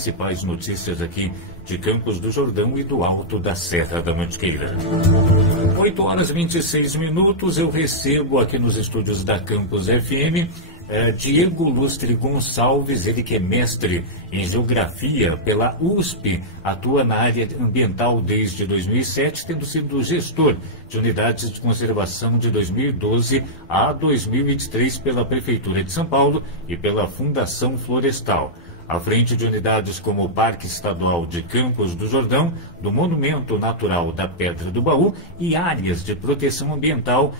principais notícias aqui de Campos do Jordão e do Alto da Serra da Mantiqueira. 8h26, eu recebo aqui nos estúdios da Campos FM Diego Lustre Gonçalves, ele que é mestre em Geografia pela USP, atua na área ambiental desde 2007, tendo sido gestor de unidades de conservação de 2012 a 2023 pela Prefeitura de São Paulo e pela Fundação Florestal, à frente de unidades como o Parque Estadual de Campos do Jordão, do Monumento Natural da Pedra do Baú e áreas de proteção ambiental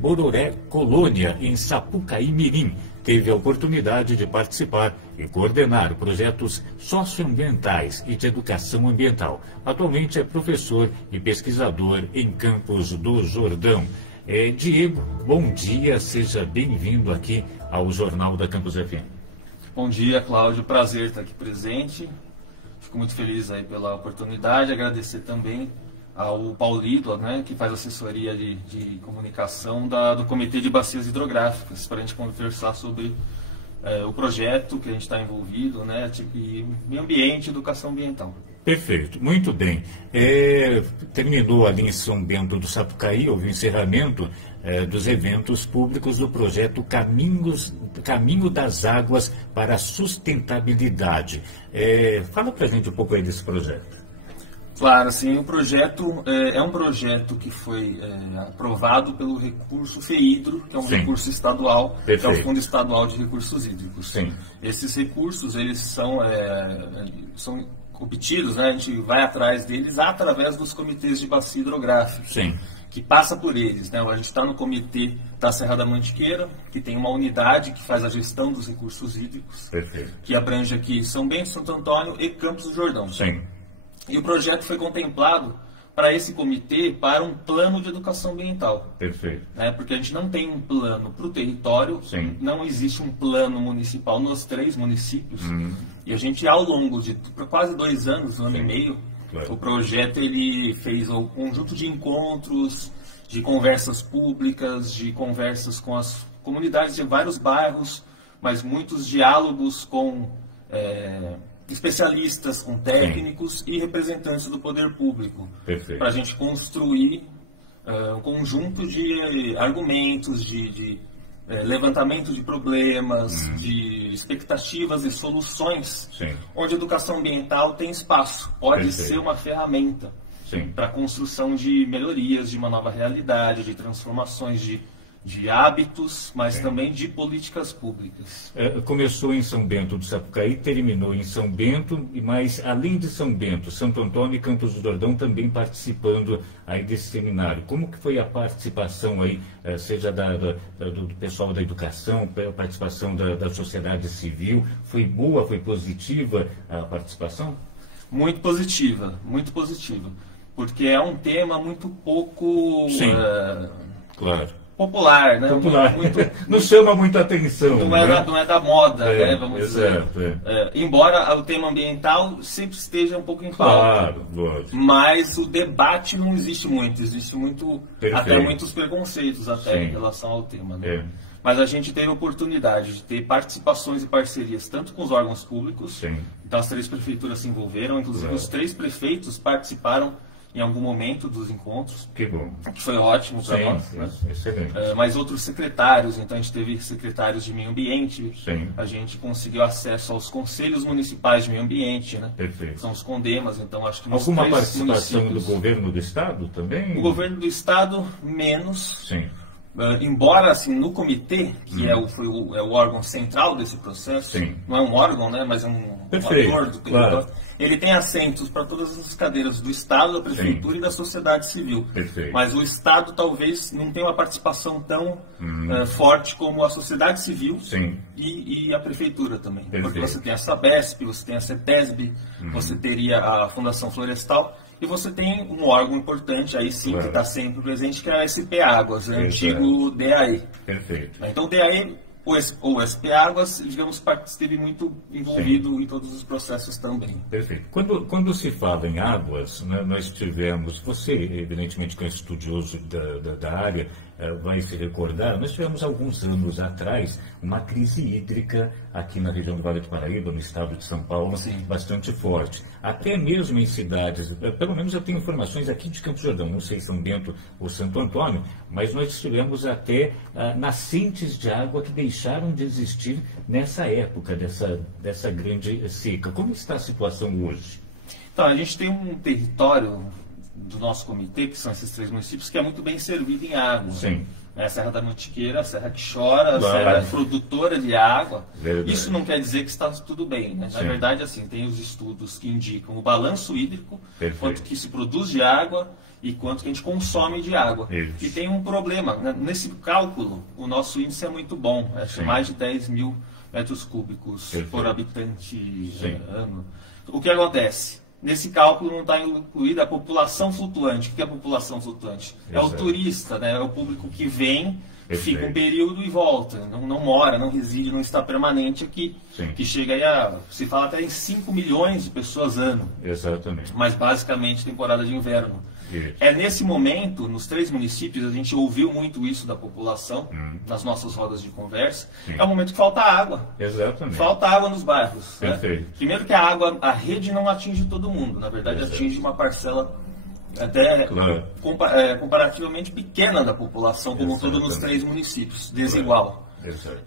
Bororé Colônia, em Sapucaí Mirim. Teve a oportunidade de participar e coordenar projetos socioambientais e de educação ambiental. Atualmente é professor e pesquisador em Campos do Jordão. Diego, bom dia, seja bem-vindo aqui ao Jornal da Campos FM. Bom dia, Cláudio. Prazer estar aqui presente. Fico muito feliz aí pela oportunidade. Agradecer também ao Paulito, né, que faz assessoria de comunicação do Comitê de Bacias Hidrográficas, para a gente conversar sobre o projeto que a gente está envolvido, né, e meio ambiente e educação ambiental. Perfeito, muito bem. Terminou ali em São Bento do Sapucaí, houve o encerramento dos eventos públicos do projeto Caminho das Águas para a Sustentabilidade. Fala para a gente um pouco aí desse projeto. Claro, sim, o projeto é um projeto que foi aprovado pelo recurso FEHIDRO, que é um recurso estadual, Perfeito. Que é o Fundo Estadual de Recursos Hídricos. Sim. Esses recursos, eles são obtidos, né, a gente vai atrás deles através dos comitês de bacia hidrográfica. Sim. Que passa por eles, né? A gente está no comitê da Serra da Mantiqueira, que tem uma unidade que faz a gestão dos recursos hídricos, Perfeito. Que abrange aqui São Bento, Santo Antônio e Campos do Jordão. Sim. E o projeto foi contemplado para esse comitê para um plano de educação ambiental. Perfeito. Né? Porque a gente não tem um plano para o território, Sim. Não existe um plano municipal nos 3 municípios. E a gente, ao longo de quase 2 anos, 1 ano e meio, Claro. O projeto ele fez um conjunto de encontros, de conversas públicas, de conversas com as comunidades de vários bairros, mas muitos diálogos com especialistas, com técnicos e representantes do poder público, para a gente construir um conjunto de argumentos, de levantamento de problemas, de expectativas e soluções, Sim. Onde a educação ambiental tem espaço, pode ser uma ferramenta para a construção de melhorias, de uma nova realidade, de transformações de hábitos, mas também de políticas públicas. Começou em São Bento do Sapucaí, terminou em São Bento, mas além de São Bento, Santo Antônio e Campos do Jordão também participando aí desse seminário. Como que foi a participação aí, seja do pessoal da educação, a participação da sociedade civil? Foi boa, foi positiva a participação? Muito positiva, porque é um tema muito pouco... Claro. Popular, né? Não chama muita atenção. Não é da moda, né? Vamos dizer. Embora o tema ambiental sempre esteja um pouco em pauta. Claro, lógico. Mas o debate não existe muito. Até muitos preconceitos em relação ao tema. Né? Mas a gente teve a oportunidade de ter participações e parcerias tanto com os órgãos públicos. Então as 3 prefeituras se envolveram, inclusive os 3 prefeitos participaram em algum momento dos encontros. Que bom. Que foi ótimo para nós. Né? Excelente. Mas outros secretários, então a gente teve secretários de meio ambiente, a gente conseguiu acesso aos conselhos municipais de meio ambiente, né? Perfeito. São os CONDEMAS, então acho que alguma participação do governo do estado também? O governo do estado, menos. Sim. Embora, assim, no comitê, que é o órgão central desse processo, não é um órgão, né, mas é um ator do território, ele tem assentos para todas as cadeiras do Estado, da Prefeitura e da sociedade civil. Mas o Estado talvez não tenha uma participação tão forte como a sociedade civil e a Prefeitura também. Porque você tem a Sabesp, você tem a CETESB, você teria a Fundação Florestal, e você tem um órgão importante aí sim, que está sempre presente, que é a SP Águas, o antigo DAE. Então o DAE, ou SP Águas, digamos, esteve muito envolvido em todos os processos também. Perfeito. Quando se fala em águas, né, nós tivemos, você evidentemente que é estudioso da área, vai se recordar, nós tivemos alguns anos atrás uma crise hídrica aqui na região do Vale do Paraíba, no estado de São Paulo, sim, bastante forte. Até mesmo em cidades, pelo menos eu tenho informações aqui de Campos do Jordão, não sei se São Bento ou Santo Antônio, mas nós tivemos até nascentes de água que deixaram de existir nessa época, dessa grande seca. Como está a situação hoje? Então, a gente tem um território do nosso comitê, que são esses 3 municípios, que é muito bem servido em água. Sim. A Serra da Mantiqueira, a Serra que chora, a Serra produtora de água. Verdade. Isso não quer dizer que está tudo bem, né? Na verdade, assim, tem os estudos que indicam o balanço hídrico, quanto que se produz de água e quanto que a gente consome de água. Isso. E tem um problema, né? Nesse cálculo, o nosso índice é muito bom, mais de 10 mil metros cúbicos por habitante ano. O que acontece? Nesse cálculo não está incluída a população flutuante. O que é a população flutuante? É o turista, né? É o público que vem, fica um período e volta. Não mora, não reside, não está permanente aqui. Sim. Que chega aí se fala até em 5 milhões de pessoas ano. Exatamente. Mas basicamente temporada de inverno. Isso. É nesse momento, nos 3 municípios, a gente ouviu muito isso da população, nas nossas rodas de conversa. Sim. É o momento que falta água. Exatamente. Falta água nos bairros. Perfeito. Né? Primeiro que a rede não atinge todo mundo. Na verdade, atinge uma parcela até comparativamente pequena da população, como um todo nos 3 municípios, desigual.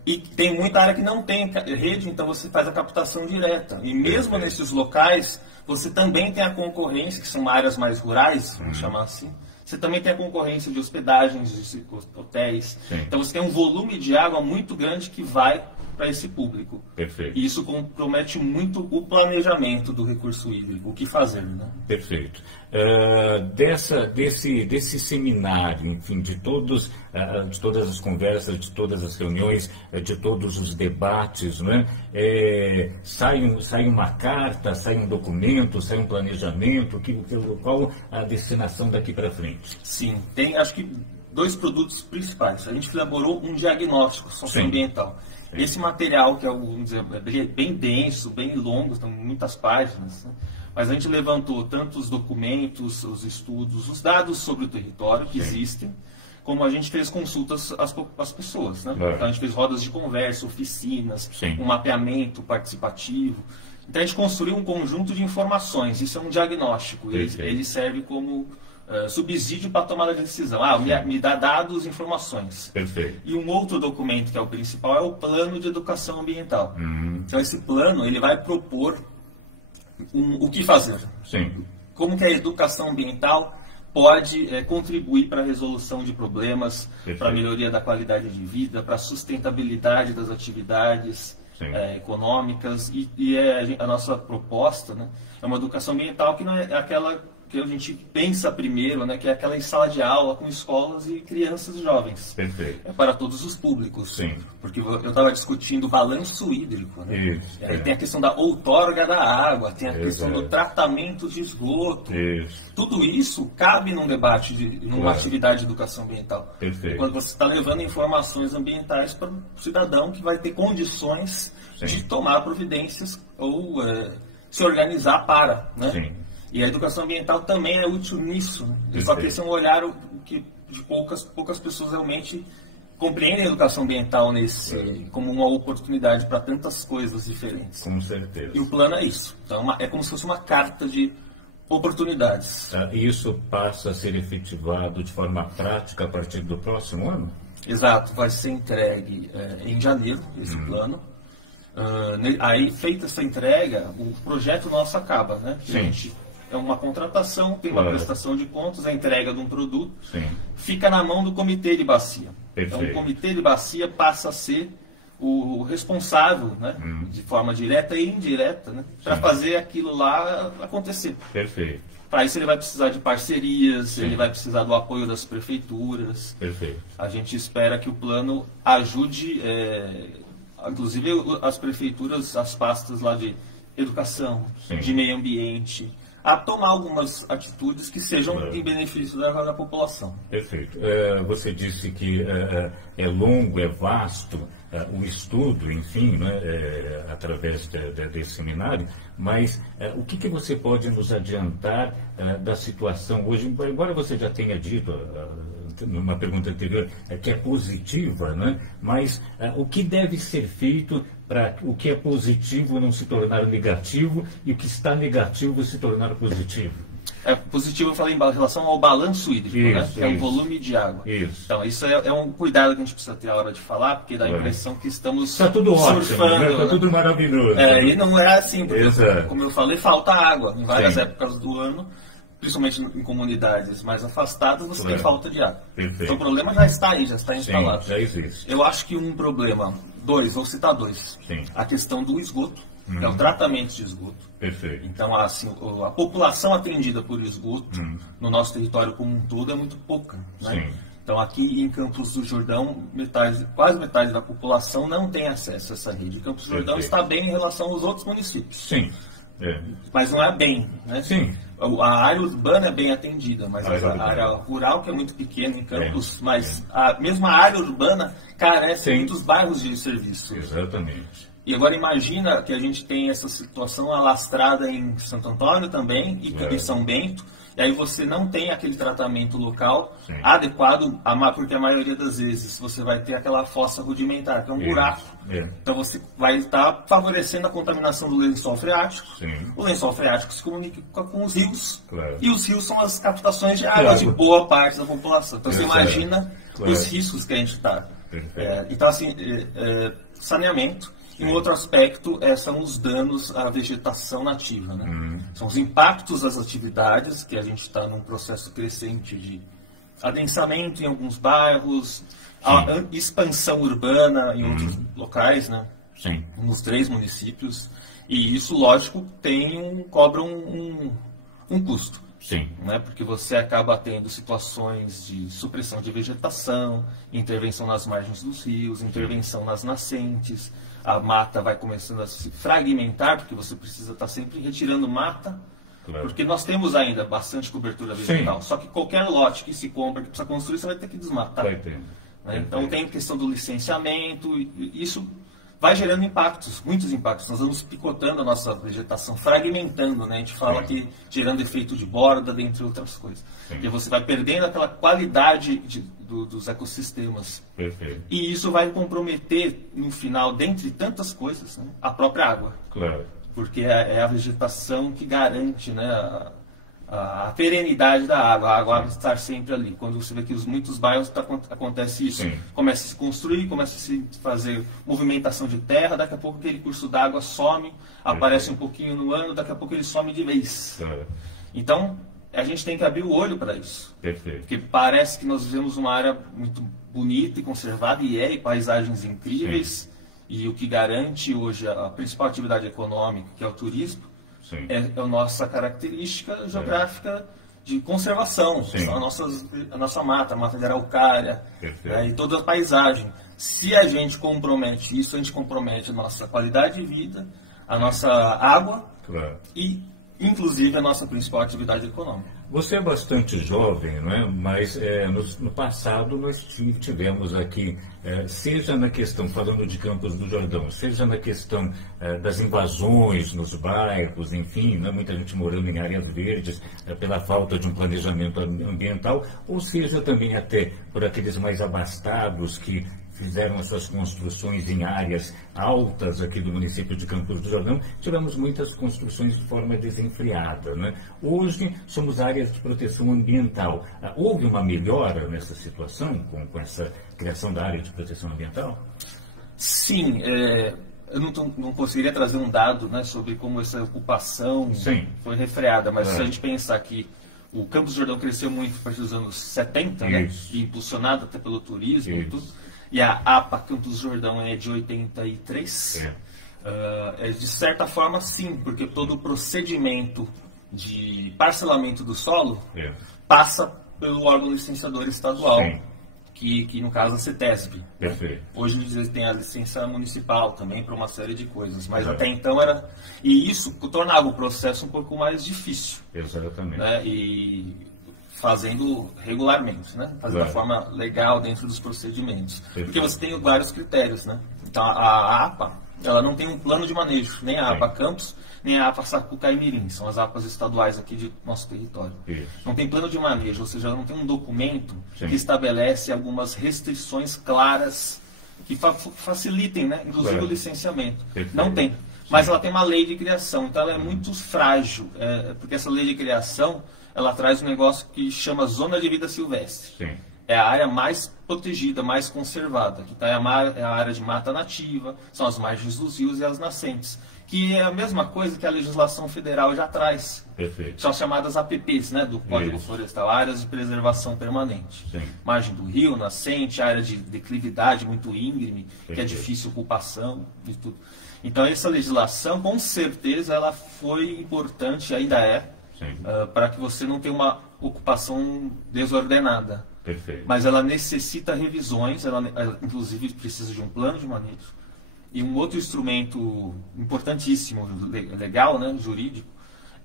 E tem muita área que não tem rede, então você faz a captação direta. E mesmo nesses locais, você também tem a concorrência, que são áreas mais rurais, vamos chamar assim. Você também tem a concorrência de hospedagens, de hotéis. Sim. Então você tem um volume de água muito grande que vai para esse público. Perfeito. E isso compromete muito o planejamento do recurso hídrico, o que fazer, né? Perfeito. Desse seminário, enfim, de todas as conversas, de todas as reuniões, de todos os debates, né? Sai uma carta, sai um documento, sai um planejamento, qual a destinação daqui para frente? Sim, tem acho que 2 produtos principais. A gente elaborou um diagnóstico socioambiental. Esse material, que é bem denso, bem longo, tem muitas páginas, né? Mas a gente levantou tanto os documentos, os estudos, os dados sobre o território que existem, como a gente fez consultas às pessoas. Né? Então a gente fez rodas de conversa, oficinas, um mapeamento participativo. Então a gente construiu um conjunto de informações, isso é um diagnóstico, ele serve como subsídio para a tomada de decisão. Me dá dados, informações. Perfeito. E um outro documento que é o principal é o plano de educação ambiental. Então esse plano ele vai propor o que fazer. Sim. Como que a educação ambiental pode contribuir para a resolução de problemas, para a melhoria da qualidade de vida, para a sustentabilidade das atividades econômicas. E a nossa proposta, né, é uma educação ambiental que não é aquela que a gente pensa primeiro, né, que é aquela em sala de aula com escolas e crianças e jovens. Perfeito. É para todos os públicos. Sim. Porque eu estava discutindo o balanço hídrico. Né? Tem a questão da outorga da água, tem a questão do tratamento de esgoto. Tudo isso cabe num debate, numa atividade de educação ambiental. Perfeito. Quando você está levando informações ambientais para o cidadão que vai ter condições de tomar providências ou se organizar para. Né? Sim. E a educação ambiental também é útil nisso. Né? Só que esse é um olhar que de poucas pessoas realmente compreendem a educação ambiental como uma oportunidade para tantas coisas diferentes. Com certeza. E o plano é isso. Então é como se fosse uma carta de oportunidades. Isso passa a ser efetivado de forma prática a partir do próximo ano? Exato. Vai ser entregue em janeiro, esse plano. Aí, feita essa entrega, o projeto nosso acaba, né? Sim. É uma contratação, tem uma prestação de contas, a entrega de um produto, fica na mão do comitê de bacia. Perfeito. Então o comitê de bacia passa a ser o responsável, né, de forma direta e indireta, né, para fazer aquilo lá acontecer. Perfeito. Para isso ele vai precisar de parcerias, ele vai precisar do apoio das prefeituras. Perfeito. A gente espera que o plano ajude, inclusive as prefeituras, as pastas lá de educação, de meio ambiente, a tomar algumas atitudes que sejam em benefício da população. Perfeito. Você disse que é longo, é vasto o estudo, enfim, né, através desse seminário, mas o que você pode nos adiantar da situação hoje, embora você já tenha dito numa pergunta anterior, que é positiva, né? Mas o que deve ser feito para o que é positivo não se tornar negativo e o que está negativo se tornar positivo? Positivo, eu falei em relação ao balanço hídrico, né? Que é o volume de água. Então, isso é um cuidado que a gente precisa ter a hora de falar, porque dá a impressão que estamos surfando. Está tudo maravilhoso. E não é assim, porque, como eu falei, falta água em várias épocas do ano, principalmente em comunidades mais afastadas, você tem falta de água. Então, o problema já está aí, já está instalado. Já existe. Eu acho que um problema, vou citar dois. A questão do esgoto. É o tratamento de esgoto. Perfeito. Então, assim, a população atendida por esgoto no nosso território como um todo é muito pouca. Né? Então, aqui em Campos do Jordão, quase metade da população não tem acesso a essa rede. Campos do Jordão está bem em relação aos outros municípios. Mas não é bem. Né? A área urbana é bem atendida, mas a área rural, que é muito pequena em Campos, mas mesmo a área urbana carece muito dos bairros de serviço. Exatamente. E agora imagina que a gente tem essa situação alastrada em Santo Antônio também e em São Bento, e aí você não tem aquele tratamento local adequado, porque a maioria das vezes você vai ter aquela fossa rudimentar, que é um buraco. Então você vai estar favorecendo a contaminação do lençol freático. O lençol freático se comunica com os rios, e os rios são as captações de água de boa parte da população. Então você imagina os riscos que a gente está. Então assim, saneamento. E um outro aspecto são os danos à vegetação nativa. Né? São os impactos das atividades, que a gente está num processo crescente de adensamento em alguns bairros, a expansão urbana em outros locais, né? Nos 3 municípios. E isso, lógico, cobra um custo. Né? Porque você acaba tendo situações de supressão de vegetação, intervenção nas margens dos rios, intervenção nas nascentes. A mata vai começando a se fragmentar, porque você precisa estar sempre retirando mata, porque nós temos ainda bastante cobertura vegetal. Só que qualquer lote que se compra, que precisa construir, você vai ter que desmatar. Então tem a questão do licenciamento, e isso vai gerando impactos, muitos impactos. Nós vamos picotando a nossa vegetação, fragmentando, né? A gente fala que gerando efeito de borda, dentre outras coisas. Porque você vai perdendo aquela qualidade dos ecossistemas. E isso vai comprometer, no final, dentre tantas coisas, né, a própria água. Porque é a vegetação que garante, né, a perenidade da água, a água estar sempre ali. Quando você vê que muitos bairros acontece isso, começa a se construir, começa a se fazer movimentação de terra, daqui a pouco aquele curso d'água some, aparece um pouquinho no ano, daqui a pouco ele some de vez. Então, a gente tem que abrir o olho para isso. Porque parece que nós vivemos uma área muito bonita e conservada, e paisagens incríveis, e o que garante hoje a principal atividade econômica, que é o turismo, é a nossa característica geográfica de conservação, a nossa mata, a mata de araucária, e toda a paisagem. Se a gente compromete isso, a gente compromete a nossa qualidade de vida, a nossa água e, inclusive, a nossa principal atividade econômica. Você é bastante jovem, né? Mas no passado nós tivemos aqui, seja na questão, falando de Campos do Jordão, seja na questão das invasões nos bairros, enfim, né? Muita gente morando em áreas verdes pela falta de um planejamento ambiental, ou seja também até por aqueles mais abastados que fizeram as suas construções em áreas altas aqui do município de Campos do Jordão, tivemos muitas construções de forma desenfreada, né? Hoje somos áreas de proteção ambiental. Houve uma melhora nessa situação com essa criação da área de proteção ambiental? Sim, eu não conseguiria trazer um dado, né, sobre como essa ocupação foi refreada, mas se a gente pensar que o Campos do Jordão cresceu muito a partir dos anos 70, né, e impulsionado até pelo turismo e tudo. E a APA Campos do Jordão é de 83. De certa forma, sim, porque todo o procedimento de parcelamento do solo passa pelo órgão licenciador estadual, que no caso é a CETESB. Hoje eles têm a licença municipal também para uma série de coisas, mas até então era... E isso tornava o processo um pouco mais difícil. Né? E fazendo regularmente, né? Fazendo da forma legal dentro dos procedimentos. Porque você tem vários critérios, né? Então a APA, ela não tem um plano de manejo, nem a APA Campos, nem a APA Sapucaí Mirim, são as APAs estaduais aqui de nosso território. Isso. Não tem plano de manejo, ou seja, não tem um documento que estabelece algumas restrições claras que facilitem, né, inclusive o licenciamento. Perfeito. Não tem. Mas ela tem uma lei de criação, então ela é muito frágil, porque essa lei de criação, ela traz um negócio que chama zona de vida silvestre. Sim. É a área mais protegida, mais conservada. Que é a área de mata nativa, são as margens dos rios e as nascentes. Que é a mesma coisa que a legislação federal já traz. Perfeito. São as chamadas APPs, né, do Código Florestal, áreas de preservação permanente. Sim. Margem do rio, nascente, área de declividade muito íngreme, que é difícil ocupação e tudo. Então essa legislação, com certeza, ela foi importante, ainda é, para que você não tenha uma ocupação desordenada. Perfeito. Mas ela necessita revisões, ela inclusive precisa de um plano de manejo. E um outro instrumento importantíssimo, legal, né, jurídico,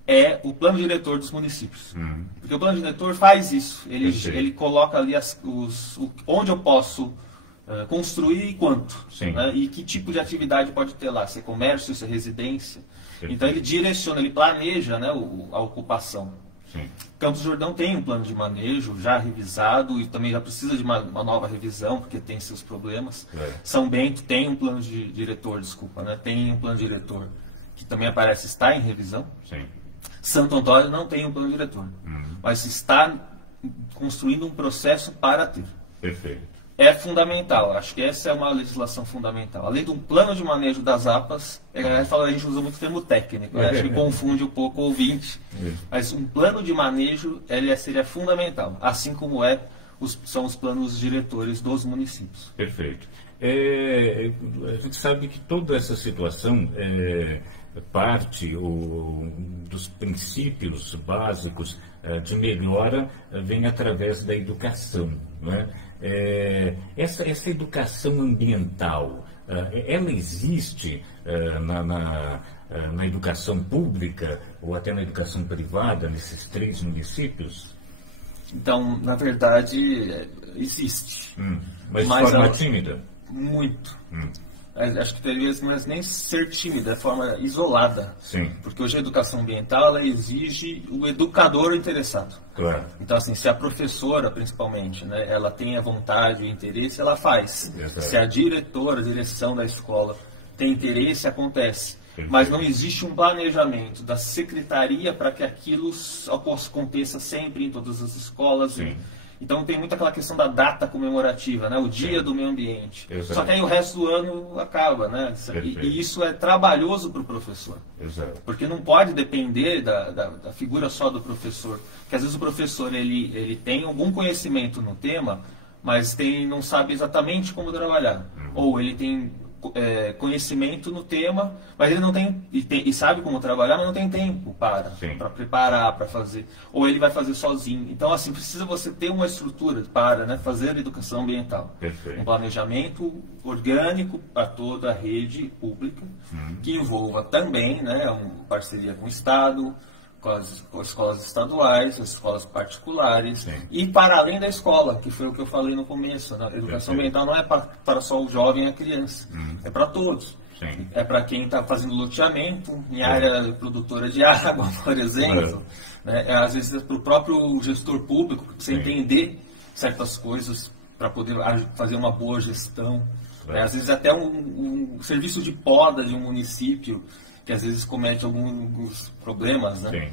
é o plano diretor dos municípios. Porque o plano diretor faz isso, ele coloca ali onde eu posso construir e quanto, né, e que tipo de atividade pode ter lá, se é comércio, se é residência. Perfeito. Então ele direciona, ele planeja, né, a ocupação. Sim. Campos do Jordão tem um plano de manejo já revisado e também já precisa de uma nova revisão, porque tem seus problemas. São Bento tem um plano de diretor, né? Tem um plano diretor que também aparece estar em revisão. Sim. Santo Antônio não tem um plano diretor, mas está construindo um processo para ter. Perfeito. É fundamental, acho que essa é uma legislação fundamental. Além de um plano de manejo das APAs, a gente usa muito o termo técnico, acho que confunde um pouco o ouvinte, mas um plano de manejo seria fundamental, assim como são os planos diretores dos municípios. Perfeito. A gente sabe que toda essa situação parte dos princípios básicos de melhora vem através da educação, não é? Essa educação ambiental, ela existe na educação pública ou até na educação privada nesses 3 municípios? Então, na verdade, existe. Mas de forma tímida? Muito. Acho que deveria nem ser tímida, de forma isolada. Sim. Porque hoje a educação ambiental ela exige o educador interessado. Claro. Então, assim, se a professora, principalmente, né, ela tem a vontade e o interesse, ela faz. Exato. Se a diretora, a direção da escola tem interesse, acontece. Perfeito. Mas não existe um planejamento da secretaria para que aquilo aconteça sempre em todas as escolas. Sim. Então tem muito aquela questão da data comemorativa, né? O dia do meio ambiente. Exato. Só que aí o resto do ano acaba, né? E isso é trabalhoso para o professor. Exato. Porque não pode depender da figura só do professor. Porque às vezes o professor ele tem algum conhecimento no tema, mas não sabe exatamente como trabalhar. Ou ele tem conhecimento no tema, mas ele não e sabe como trabalhar, mas não tem tempo para preparar, para fazer, ou ele vai fazer sozinho. Então, assim, precisa você ter uma estrutura para, né, fazer a educação ambiental. Perfeito. Um planejamento orgânico para toda a rede pública, que envolva também, né, uma parceria com o Estado, com as escolas estaduais, as escolas particulares, e para além da escola, que foi o que eu falei no começo, né? A educação ambiental não é para só o jovem e a criança, é para todos. Sim. É para quem está fazendo loteamento em área produtora de água, por exemplo. Né? Às vezes é para o próprio gestor público, para você entender certas coisas, para poder fazer uma boa gestão. Às vezes até um serviço de poda de um município, que às vezes comete alguns problemas, né?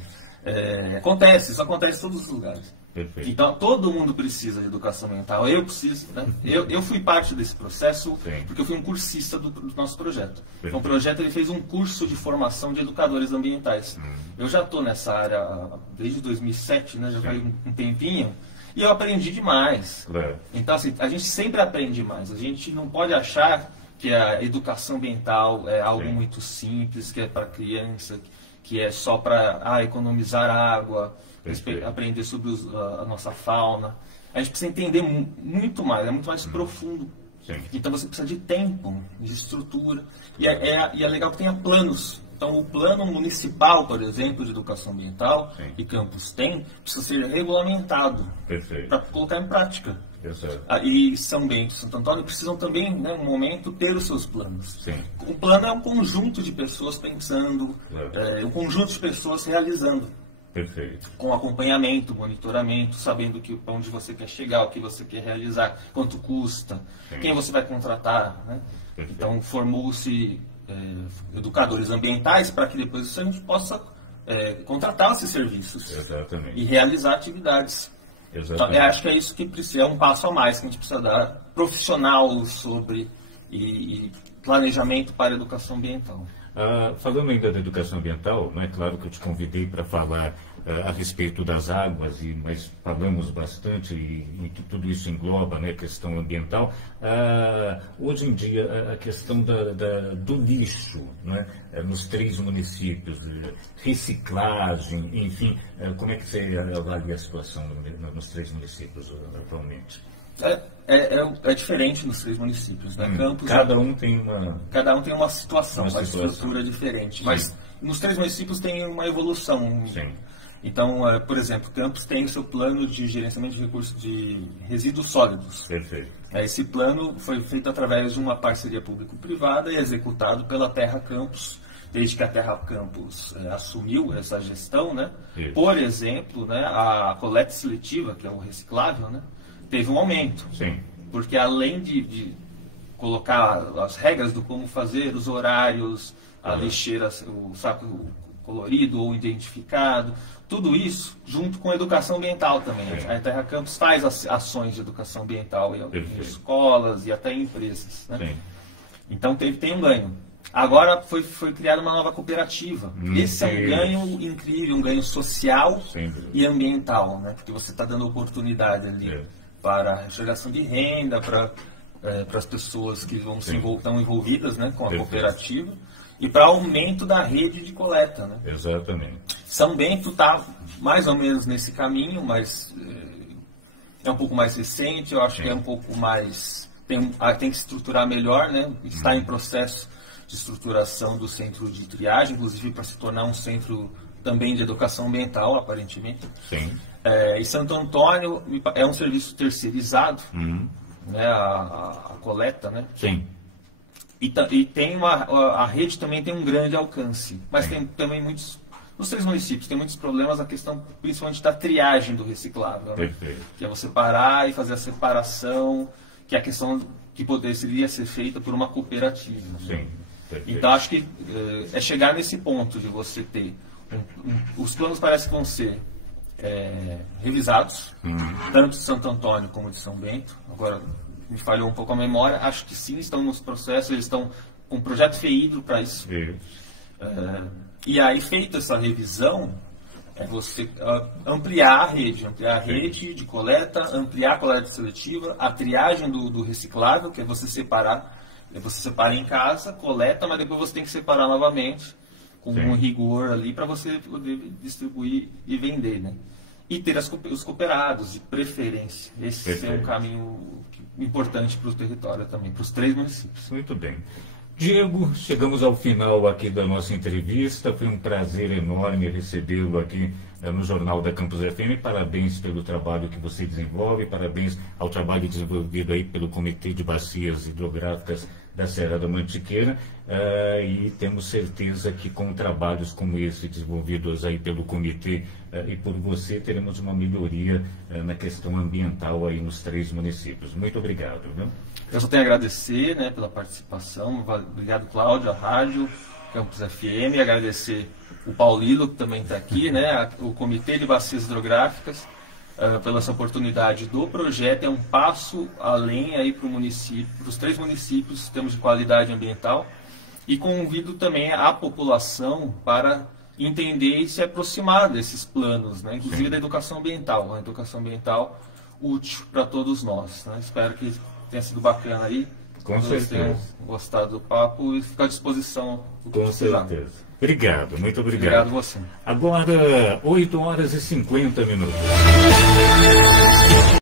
Isso acontece em todos os lugares. Perfeito. Então, todo mundo precisa de educação ambiental, eu preciso, né? Eu fui parte desse processo, porque eu fui um cursista do nosso projeto. Perfeito. Então, o projeto ele fez um curso de formação de educadores ambientais. Eu já estou nessa área desde 2007, né? Já faz um tempinho, e eu aprendi demais. Claro. Então, assim, a gente sempre aprende mais, a gente não pode achar que a educação ambiental é algo muito simples, que é para criança, que é só para economizar água, aprender sobre a nossa fauna. A gente precisa entender muito mais, é muito mais profundo. Sim. Então você precisa de tempo, de estrutura. E é legal que tenha planos. Então o plano municipal, por exemplo, de educação ambiental, e Campos tem, precisa ser regulamentado para colocar em prática. E São Bento e Santo Antônio precisam também, né, no momento, ter os seus planos. Sim. O plano é um conjunto de pessoas pensando, um conjunto de pessoas realizando. Perfeito. Com acompanhamento, monitoramento, sabendo onde você quer chegar, o que você quer realizar, quanto custa, quem você vai contratar, né? Então, formou-se educadores ambientais para que depois a gente possa contratar esses serviços. Exatamente. E realizar atividades. Então, acho que é isso que precisa, é um passo a mais que a gente precisa dar, profissional sobre e planejamento para a educação ambiental. Falando ainda da educação ambiental, não é claro que eu te convidei para falar a respeito das águas, mas falamos bastante e que tudo isso engloba, né, a questão ambiental. Hoje em dia, a questão do lixo, né, nos 3 municípios, reciclagem, enfim, como é que você avalia a situação nos 3 municípios atualmente? É diferente nos 3 municípios, né? Campos, cada um tem uma situação, uma estrutura diferente. Sim. Mas nos 3 municípios tem uma evolução. Sim. Então, por exemplo, Campos tem o seu plano de gerenciamento de recursos de resíduos sólidos. Perfeito. Esse plano foi feito através de uma parceria público-privada e executado pela Terra Campos, desde que a Terra Campos assumiu essa gestão, né? Isso. Por exemplo, né, a coleta seletiva, que é o reciclável, né, teve um aumento. Sim. Porque além de colocar as regras do como fazer, os horários, a lixeira, o saco colorido ou identificado, tudo isso junto com a educação ambiental também. Sim. A Terra Campos faz ações de educação ambiental em escolas e até em empresas, né? Sim. Então tem um ganho. Agora foi criada uma nova cooperativa. Esse é um ganho incrível, um ganho social e ambiental, né? Porque você está dando oportunidade ali para a geração de renda, para as pessoas que estão envolvidas, né, com a cooperativa, e para aumento da rede de coleta, né? Exatamente. São Bento está mais ou menos nesse caminho, mas é um pouco mais recente, eu acho que é um pouco mais... Tem que estruturar melhor, né? Está em processo de estruturação do centro de triagem, inclusive para se tornar um centro também de educação ambiental, aparentemente. Sim. E Santo Antônio é um serviço terceirizado, né, a coleta, né? Sim. E tem a rede também tem um grande alcance, mas tem também nos 3 municípios tem muitos problemas na questão, principalmente da triagem do reciclável, né? Que é você parar e fazer a separação, que é a questão que poderia ser feita por uma cooperativa. Sim. Então acho que é chegar nesse ponto de você ter os planos parece que vão ser revisados, tanto de Santo Antônio como de São Bento. Agora me falhou um pouco a memória, acho que sim, estão nos processos, eles estão com um projeto FEIDRO para isso. E aí, feita essa revisão, você ampliar a rede de coleta, ampliar a coleta seletiva, a triagem do reciclável, que é você separar. Você separa em casa, coleta, mas depois você tem que separar novamente, com um rigor ali, para você poder distribuir e vender, né? E ter os cooperados, de preferência. Esse é um caminho importante para o território também, para os 3 municípios. Muito bem. Diego, chegamos ao final aqui da nossa entrevista. Foi um prazer enorme recebê-lo aqui no Jornal da Campus FM. Parabéns pelo trabalho que você desenvolve, parabéns ao trabalho desenvolvido aí pelo Comitê de Bacias Hidrográficas da Serra da Mantiqueira, e temos certeza que com trabalhos como esse desenvolvidos aí pelo comitê e por você, teremos uma melhoria na questão ambiental aí nos 3 municípios. Muito obrigado. Viu? Eu só tenho a agradecer, né, pela participação. Obrigado, Cláudio, a Rádio Campus FM, agradecer o Paulino, que também está aqui, né, o Comitê de Bacias Hidrográficas, pela essa oportunidade do projeto. É um passo além aí para o município, para os 3 municípios em termos de qualidade ambiental, e convido também a população para entender e se aproximar desses planos, né, inclusive da educação ambiental, uma educação ambiental útil para todos nós, né? Espero que tenha sido bacana aí. Com certeza. Tenham gostado do papo e ficar à disposição do que precisar. Com certeza. Obrigado, muito obrigado. Obrigado a você. Agora, 8h50.